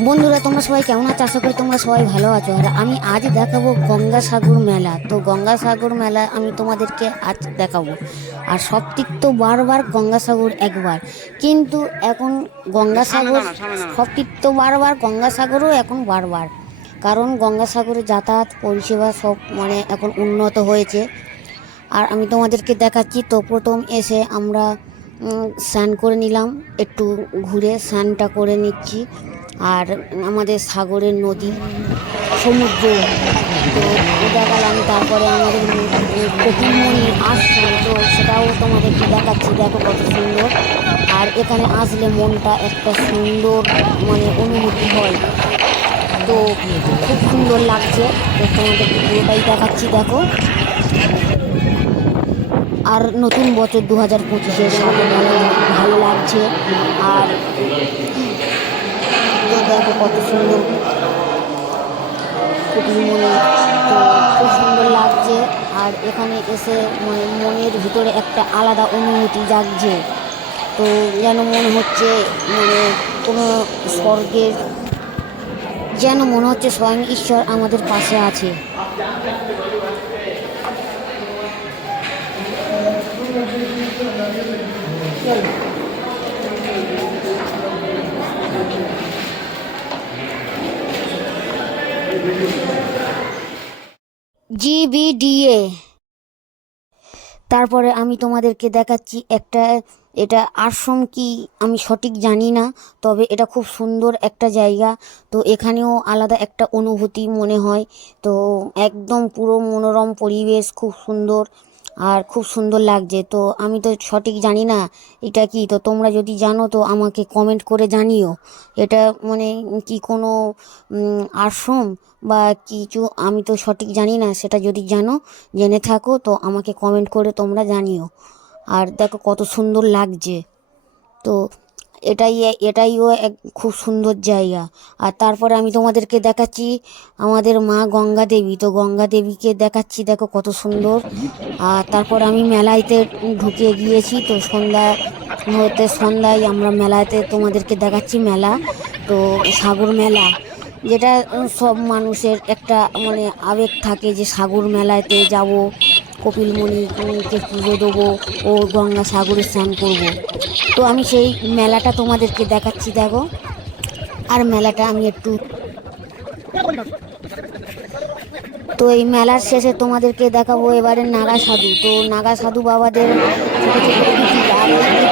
বন্ধুরা তোমরা সবাই কেমন আছো? আশা করি তোমরা সবাই ভালো আছো। আর আমি আজ দেখাবো গঙ্গাসাগর মেলা। তো গঙ্গাসাগর মেলা আমি তোমাদেরকে আজ দেখাবো। আর সবটিক তো বারবার গঙ্গাসাগর একবার। কিন্তু এখন গঙ্গাসাগর সবটিক তো বারবার গঙ্গাসাগরও এখন বারবার। কারণ গঙ্গাসাগরে যাতায়াত পরিষেবা সব মানে এখন উন্নত হয়েছে। আর আমি তোমাদেরকে দেখাচ্ছি তো প্রথম এসে আমরা স্নান করে নিলাম। একটু ঘুরে স্নানটা করে নিচ্ছি। আর আমাদের সাগরের নদী, সমুদ্র, তো দেখালাম। তারপরে আমাদের কপিলমণি আসছে তো সেটাও তোমাদেরকে দেখাচ্ছি। দেখো কত সুন্দর। আর এখানে আসলে মনটা একটা সুন্দর মানে অনুভূতি হয়। তো খুব সুন্দর লাগছে। তো তোমাদেরকে পুরোটাই দেখাচ্ছি, দেখো। আর নতুন বছর দু হাজার পঁচিশে ভালো লাগছে। আর দেখো কত সুন্দর। খুব সুন্দর লাগছে। আর এখানে এসে মানে মনের ভিতরে একটা আলাদা অনুভূতি জাগছে। তো যেন মনে হচ্ছে মানে কোনো স্বর্গের যেন মনে হচ্ছে স্বয়ং ঈশ্বর আমাদের পাশে আছে। জিবিডিএ তারপরে আমি তোমাদেরকে দেখাচ্ছি একটা, এটা আশ্রম কি আমি সঠিক জানি না, তবে এটা খুব সুন্দর একটা জায়গা। তো এখানেও আলাদা একটা অনুভূতি মনে হয়। তো একদম পুরো মনোরম পরিবেশ, খুব সুন্দর। আর খুব সুন্দর লাগছে। তো আমি তো সঠিক জানি না, এটা কি? তো তোমরা যদি জানো, তো আমাকে কমেন্ট করে জানিও। এটা মানে কি কোনো আশ্রম বা কিছু আমি তো সঠিক জানি না, সেটা যদি জানো, জেনে থাকো, তো আমাকে কমেন্ট করে তোমরা জানিও। আর দেখো কত সুন্দর লাগছে। তো এটাই এটাইও এক খুব সুন্দর জায়গা। আর তারপরে আমি তোমাদেরকে দেখাচ্ছি আমাদের মা গঙ্গা দেবী। তো গঙ্গা দেবীকে দেখাচ্ছি, দেখো কত সুন্দর। আর তারপর আমি মেলাইতে ঢুকে গিয়েছি, তো সন্ধ্যা হতে সন্ধ্যায় আমরা মেলাতে তোমাদেরকে দেখাচ্ছি মেলা, তো সাগর মেলা, যেটা সব মানুষের একটা মানে আবেগ থাকে যে সাগর মেলাতে যাব। কপিলমণিকে পুজো দেবো, ও গঙ্গা সাগরে স্নান করব। তো আমি সেই মেলাটা তোমাদেরকে দেখাচ্ছি, দেখো। আর মেলাটা আমি একটু তো এই মেলার শেষে তোমাদেরকে দেখাবো এবারে নাগা সাধু। তো নাগা সাধু বাবাদের ছোটো ছোটো সব বাবাদের